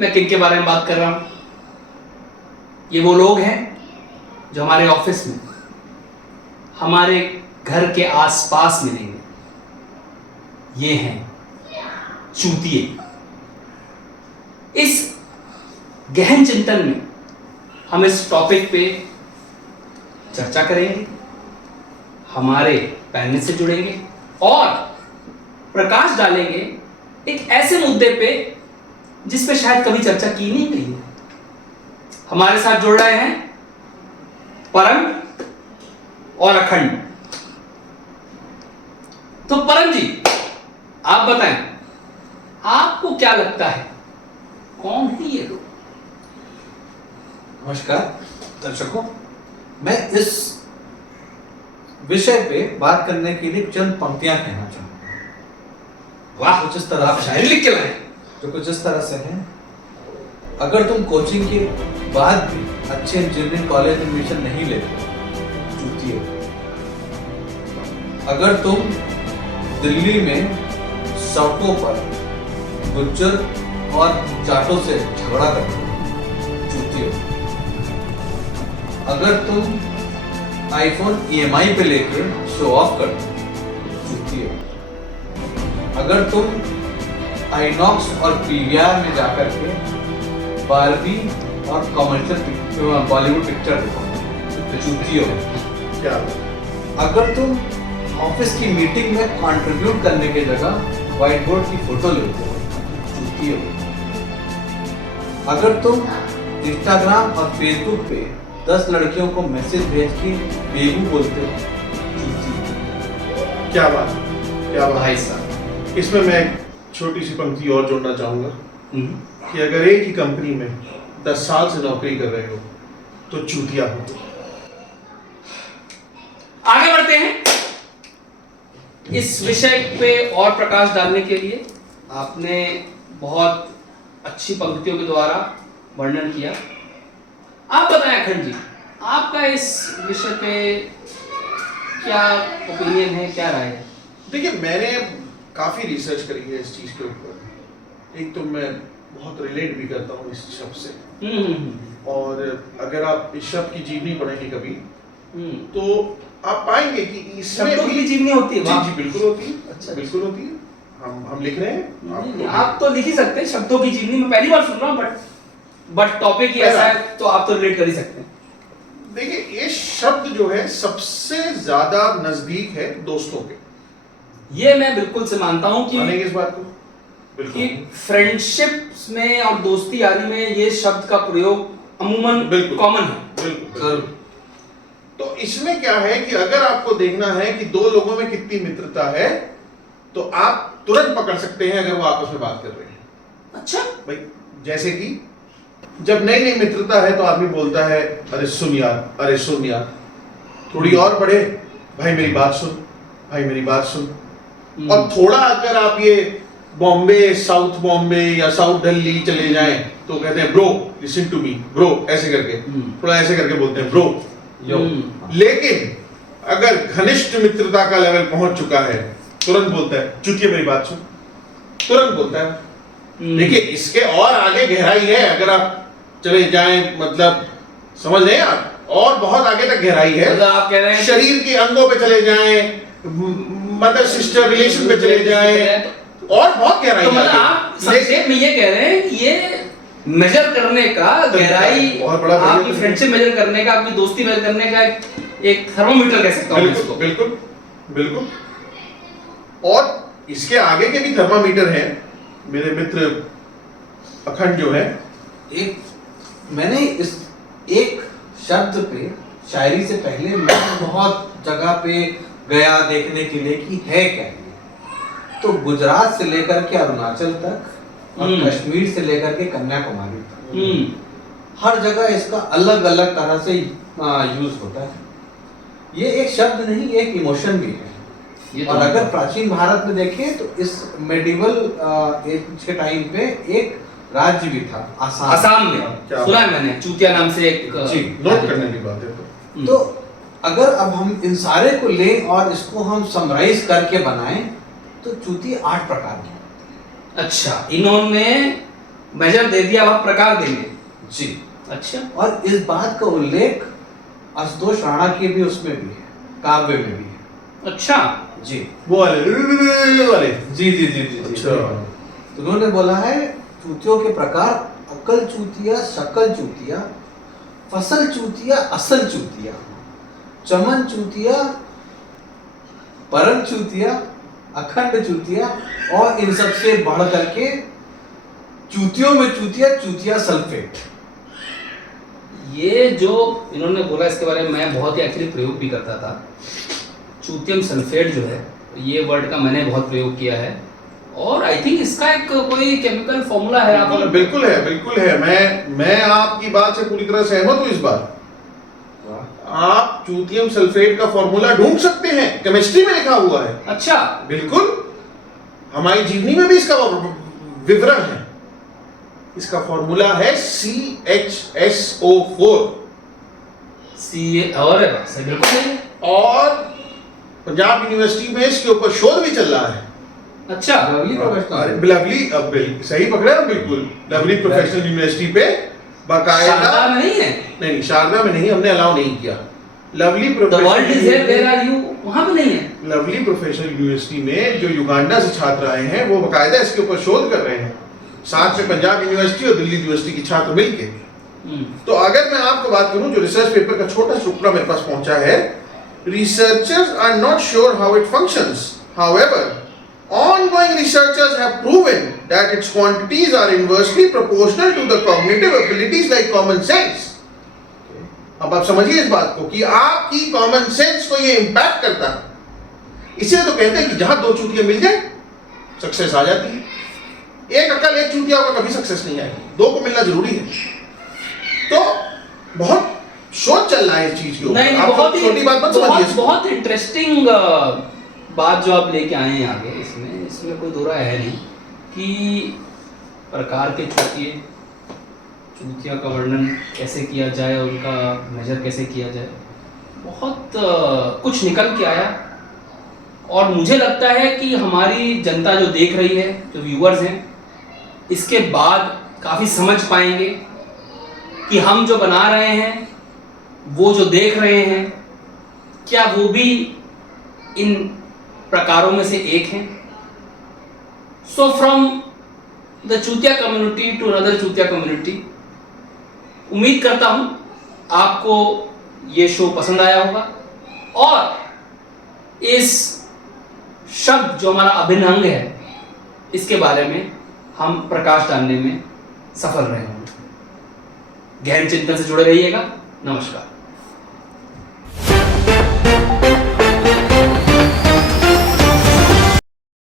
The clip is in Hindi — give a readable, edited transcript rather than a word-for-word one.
मैं किन के बारे में बात कर रहा हूं? ये वो लोग हैं जो हमारे ऑफिस में, हमारे घर के आसपास मिलेंगे। ये हैं चूतिए। इस गहन चिंतन में हम इस टॉपिक पे चर्चा करेंगे, हमारे पैनल से जुड़ेंगे और प्रकाश डालेंगे एक ऐसे मुद्दे पे जिस पे शायद कभी चर्चा की नहीं गई है। हमारे साथ जुड़ रहे हैं परम और अखंड। तो परम जी, आप बताएं, आपको क्या लगता है कौन है ये लोग? नमस्कार दर्शकों, मैं इस विषय पे बात करने के लिए चंद पंक्तियां कहना चाहूंगा। वाह, कुछ इस तरह आप शायरी लिख के लाए। जो कुछ इस तरह से है। अगर तुम कोचिंग के बाद भी अच्छे इंजीनियरिंग कॉलेज में एडमिशन नहीं लेते, चूतिए हो। अगर तुम दिल्ली में सड़कों पर गुज्जर और जाटों से झगड़ा करते हो, चूतिए हो। अगर तुम आईफोन EMI पे लेके शो ऑफ करते हो, चूतिए हो। अगर तुम आइनॉक्स और PVR में जाकर के बारबी और कमर्शियल बॉलीवुड पिक्चर देखो, चूतिए हो। क्या? अगर तुम ऑफिस की मीटिंग में कंट्रीब्यूट करने की जगह व्हाइट बोर्ड की फोटो लेते हो, चूतिए हो। अगर तुम इंस्टाग्राम और फेसबुक पे 10 लड़कियों को मैसेज भेज के बेबू बोलते हो, चूतिए हो। क्या बात, क्या बात। भाई साहब, इसमें मैं एक छोटी सी पंक्ति और जोड़ना चाहूंगा कि अगर एक ही कंपनी में 10 साल से नौकरी कर रहे हो तो चूतिया हो। आगे बढ़ते हैं। इस विषय पे और प्रकाश डालने के लिए आपने बहुत अच्छी पंक्तियों के द्वारा वर्णन किया। आप बताएं अखंड जी, आपका इस विषय पे क्या ओपिनियन है, क्या राय है? देखिए, मैंने काफी रिसर्च करी है इस चीज के ऊपर। एक तो मैं बहुत रिलेट भी करता हूँ इस शब्द से, और अगर आप इस शब्द की जीवनी पढ़ेंगे कभी तो आप पाएंगे कि इसमें शब्दों की जीवनी होती है। जी वाह। जी, बिल्कुल होती है। अच्छा, बिल्कुल होती है। हम लिख रहे हैं, नहीं, आप तो लिख ही सकते हैं शब्दों की जीवनी। में पहली बार सुन रहा हूँ, बट टॉपिक ही ऐसा है तो आप तो रिलेट कर ही सकते हैं। देखिए, ये शब्द जो है सबसे ज्यादा नजदीक है दोस्तों के। ये मैं बिल्कुल से मानता हूँ मानेंगे इस बात को? कि बिल्कुल। फ्रेंडशिप्स में और दोस्ती यारी में ये शब्द का प्रयोग अमूमन बिल्कुल कॉमन है। बिल्कुल। तो इसमें क्या है कि अगर आपको देखना है कि दो लोगों में कितनी मित्रता है तो आप तुरंत पकड़ सकते हैं अगर वो आपस में बात कर रहे हैं। अच्छा, भाई, जैसे कि जब नई नई मित्रता है तो आदमी बोलता है, अरे सुन यार, अरे सुन यार। थोड़ी और बढ़े, भाई मेरी बात सुन, भाई मेरी बात सुन। और थोड़ा अगर आप ये बॉम्बे, साउथ बॉम्बे या साउथ दिल्ली चले जाएं तो कहते हैं bro listen to me, bro ऐसे करके, थोड़ा ऐसे करके बोलते हैं ब्रो। लेकिन अगर घनिष्ठ मित्रता का लेवल पहुंच चुका है, तुरंत बोलता है चूतिए मेरी बात सुन, तुरंत बोलता है। देखिए, इसके और आगे गहराई है। अगर आप चले जाएं, मतलब समझ रहे हैं आप, और बहुत आगे तक गहराई है। मतलब आप कह रहे हैं शरीर के अंगों पे चले जाएं, मदर सिस्टर रिलेशन पे चले जाएं, और बहुत गहराई तो मतलब है। आप संक्षेप में ये कह रहे हैं कि ये मेजर करने का, गहराई, बहुत बड़ा आपकी फ्रेंडशिप मेजर करने का, आपकी दोस्ती मेजर करने का एक थर्मोमीटर कह सकता हूं इसको। बिल्कुल बिल्कुल। और इसके आगे के भी थर्मामीटर हैं। मेरे मित्र अखंड जो है, मैंने इस एक शब्द पे शायरी से पहले मैं बहुत जगह पे गया देखने के लिए कि है क्या ये। तो गुजरात से लेकर के अरुणाचल तक और कश्मीर से लेकर के कन्याकुमारी तक, हर जगह इसका अलग अलग तरह से यूज होता है। ये एक शब्द नहीं, एक इमोशन भी है। और अगर प्राचीन भारत में देखें तो इस मेडिवल एज के टाइम पे एक राज्य भी था, आसाम में। सुना है मैंने, चूतिया नाम से एक। जी, नोट करने की बात है। तो अगर अब हम इन सारे को लें और इसको हम समराइज करके बनाएं तो चूती 8 प्रकार की। अच्छा, इन्होंने मेजर दे दिया, अब प्रकार देंगे। जी। अच्छा, और इस बात का उल्लेख आशुतोष राणा के भी उसमें भी है, काव्य में भी है। अच्छा, जी वो वाले जी जी जी जी अच्छा। तो उन्होंने बोला है चूतियों के प्रकार: अकल चूतिया, शकल चूतिया, फसल चूतिया, असल चूतिया, चमन चूतिया, परम चूतिया, अखंड चूतिया, और इन सब से बढ़ करके चूतियों में चूतिया, चूतिया सल्फेट। ये जो इन्होंने बोला इसके बारे में मैं बहुत ही एक्चुअली प्रयोग भी करता था। चूतियम सल्फेट जो है, ये वर्ड का मैंने बहुत प्रयोग किया है, और आई थिंक इसका एक कोई केमिकल फॉर्मूला है। बिल्कुल आप बिल्कुल है, बिल्कुल है। मैं आपकी बात से पूरी तरह सहमत हूँ इस बार। आप चूतियम सल्फेट का फॉर्मूला ढूंढ सकते हैं, केमिस्ट्री में लिखा हुआ है। अच्छा, बिल्कुल, हमारी जीवनी में भी इसका विवरण है। इसका फॉर्मूला है CHSO4। सी और सही, बिल्कुल सही है। और पंजाब यूनिवर्सिटी में इसके ऊपर शोध भी चल रहा है। अच्छा, लवली प्रोफेशनल। लवली सही पकड़े हैं, बिल्कुल। लवली प्रोफेशनल यूनिवर्सिटी पे बाकायदा। शारदा में नहीं है? नहीं, शारदा में नहीं, हमने अलाउ नहीं किया। Lovely the world is here, where are you, वहां पे नहीं है। लवली प्रोफेशनल यूनिवर्सिटी में जो युगांडा से छात्र आए हैं वो बाकायदा इसके ऊपर शोध कर रहे हैं, साथ में पंजाब यूनिवर्सिटी और दिल्ली यूनिवर्सिटी के छात्र मिलके। तो अगर मैं आपको बात करूं, जो रिसर्च पेपर का छोटा टुकड़ा मेरे पास पहुंचा है, researchers are not sure how it functions. However, ongoing researchers have proven that its quantities are inversely proportional to the cognitive abilities like common sense. अब आप समझिए इस बात को कि आपकी कॉमन सेंस को ये इंपैक्ट करता है। इसीलिए तो कहते हैं कि जहां दो चूतियां मिल जाए सक्सेस आ जाती है। एक अकल एक चूतिया होगा, कभी सक्सेस नहीं आएगी, दो को मिलना जरूरी है। तो बहुत शोध चल रहा है इस चीज के ऊपर। नहीं, आप बहुत ही छोटी बात मत समझिए इसको। बहुत इंटरेस्टिंग बात जो आप लेके आए हैं आगे, इसमें कोई दो राय है नहीं कि प्रकार के चूतिया का वर्णन कैसे किया जाए, उनका मेजर कैसे किया जाए। बहुत कुछ निकल के आया, और मुझे लगता है कि हमारी जनता जो देख रही है, जो व्यूअर्स हैं, इसके बाद काफ़ी समझ पाएंगे कि हम जो बना रहे हैं, वो जो देख रहे हैं, क्या वो भी इन प्रकारों में से एक हैं। सो फ्रॉम द चूतिया कम्युनिटी टू अनदर चूतिया कम्युनिटी, उम्मीद करता हूं आपको ये शो पसंद आया होगा, और इस शब्द जो हमारा अभिन्न अंग है, इसके बारे में हम प्रकाश डालने में सफल रहे होंगे। गहन चिंतन से जुड़े रहिएगा। नमस्कार।